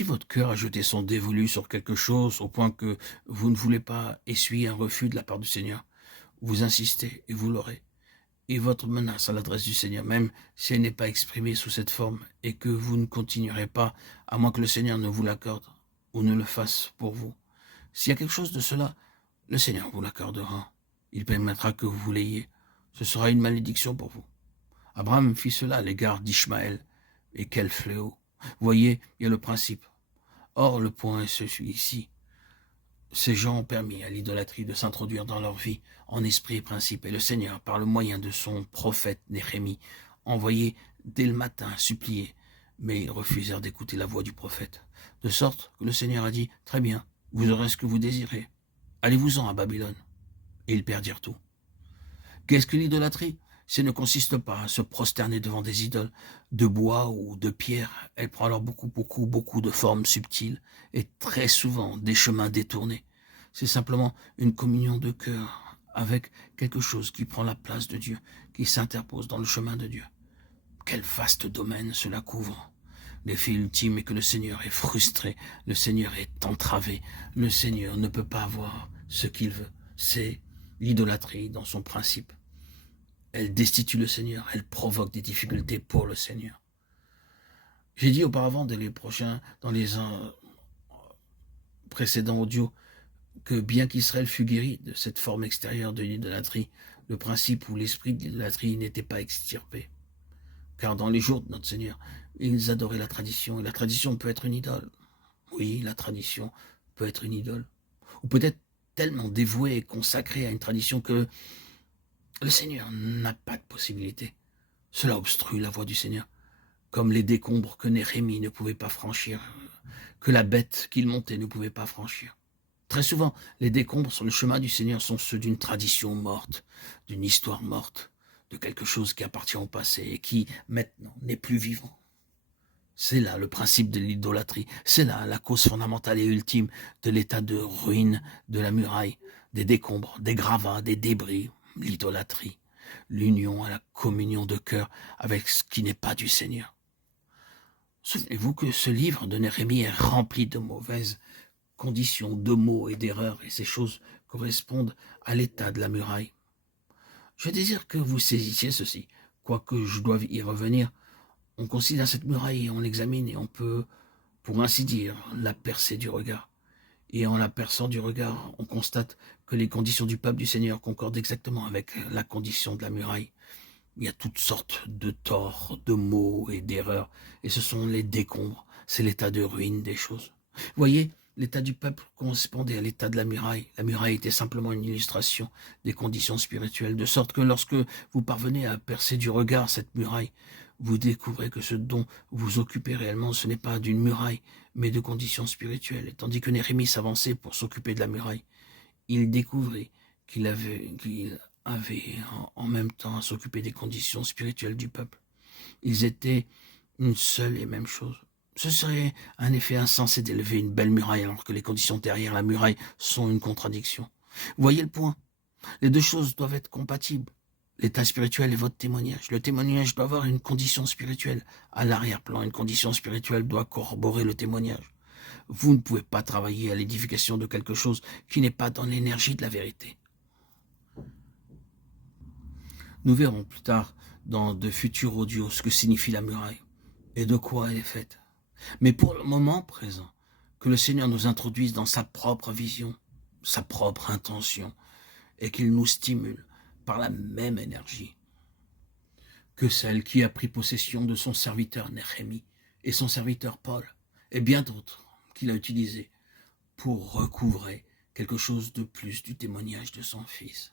Si votre cœur a jeté son dévolu sur quelque chose au point que vous ne voulez pas essuyer un refus de la part du Seigneur, vous insistez et vous l'aurez. Et votre menace à l'adresse du Seigneur, même si elle n'est pas exprimée sous cette forme, et que vous ne continuerez pas, à moins que le Seigneur ne vous l'accorde ou ne le fasse pour vous. S'il y a quelque chose de cela, le Seigneur vous l'accordera. Il permettra que vous l'ayez. Ce sera une malédiction pour vous. Abraham fit cela à l'égard d'Ishmaël. Et quel fléau! Voyez, il y a le principe. Or, le point est celui-ci. Ces gens ont permis à l'idolâtrie de s'introduire dans leur vie en esprit et principe, et le Seigneur, par le moyen de son prophète Néhémie, envoyé dès le matin supplier, mais ils refusèrent d'écouter la voix du prophète. De sorte que le Seigneur a dit, « Très bien, vous aurez ce que vous désirez. Allez-vous-en à Babylone. » Et ils perdirent tout. Qu'est-ce que l'idolâtrie? Ça ne consiste pas à se prosterner devant des idoles de bois ou de pierre. Elle prend alors beaucoup de formes subtiles et très souvent des chemins détournés. C'est simplement une communion de cœur avec quelque chose qui prend la place de Dieu, qui s'interpose dans le chemin de Dieu. Quel vaste domaine cela couvre! L'effet ultime est que le Seigneur est frustré, le Seigneur est entravé, le Seigneur ne peut pas avoir ce qu'il veut. C'est l'idolâtrie dans son principe. Elle destitue le Seigneur, elle provoque des difficultés pour le Seigneur. J'ai dit auparavant dans les précédents audios, que bien qu'Israël fût guéri de cette forme extérieure de l'idolâtrie, le principe ou l'esprit de l'idolâtrie n'était pas extirpé. Car dans les jours de notre Seigneur, ils adoraient la tradition, et la tradition peut être une idole. Oui, la tradition peut être une idole. Ou peut-être tellement dévouée et consacrée à une tradition que le Seigneur n'a pas de possibilité. Cela obstrue la voie du Seigneur, comme les décombres que Néhémie ne pouvait pas franchir, que la bête qu'il montait ne pouvait pas franchir. Très souvent, les décombres sur le chemin du Seigneur sont ceux d'une tradition morte, d'une histoire morte, de quelque chose qui appartient au passé et qui, maintenant, n'est plus vivant. C'est là le principe de l'idolâtrie, c'est là la cause fondamentale et ultime de l'état de ruine de la muraille, des décombres, des gravats, des débris, l'idolâtrie, l'union à la communion de cœur avec ce qui n'est pas du Seigneur. Souvenez-vous que ce livre de Néhémie est rempli de mauvaises conditions, de mots et d'erreurs, et ces choses correspondent à l'état de la muraille. Je désire que vous saisissiez ceci, quoique je doive y revenir. On considère cette muraille et on l'examine et on peut, pour ainsi dire, la percer du regard. Et en la perçant du regard, on constate que les conditions du peuple du Seigneur concordent exactement avec la condition de la muraille. Il y a toutes sortes de torts, de maux et d'erreurs, et ce sont les décombres, c'est l'état de ruine des choses. Voyez, l'état du peuple correspondait à l'état de la muraille. La muraille était simplement une illustration des conditions spirituelles, de sorte que lorsque vous parvenez à percer du regard cette muraille, vous découvrez que ce dont vous occupez réellement, ce n'est pas d'une muraille, mais de conditions spirituelles. Et tandis que Néhémie s'avançait pour s'occuper de la muraille, il découvrit qu'il avait en même temps à s'occuper des conditions spirituelles du peuple. Ils étaient une seule et même chose. Ce serait un effet insensé d'élever une belle muraille alors que les conditions derrière la muraille sont une contradiction. Voyez le point. Les deux choses doivent être compatibles. L'état spirituel et votre témoignage. Le témoignage doit avoir une condition spirituelle. À l'arrière-plan, une condition spirituelle doit corroborer le témoignage. Vous ne pouvez pas travailler à l'édification de quelque chose qui n'est pas dans l'énergie de la vérité. Nous verrons plus tard, dans de futurs audios, ce que signifie la muraille et de quoi elle est faite. Mais pour le moment présent, que le Seigneur nous introduise dans sa propre vision, sa propre intention, et qu'il nous stimule par la même énergie que celle qui a pris possession de son serviteur Néhémie et son serviteur Paul, et bien d'autres qu'il a utilisés pour recouvrer quelque chose de plus du témoignage de son Fils.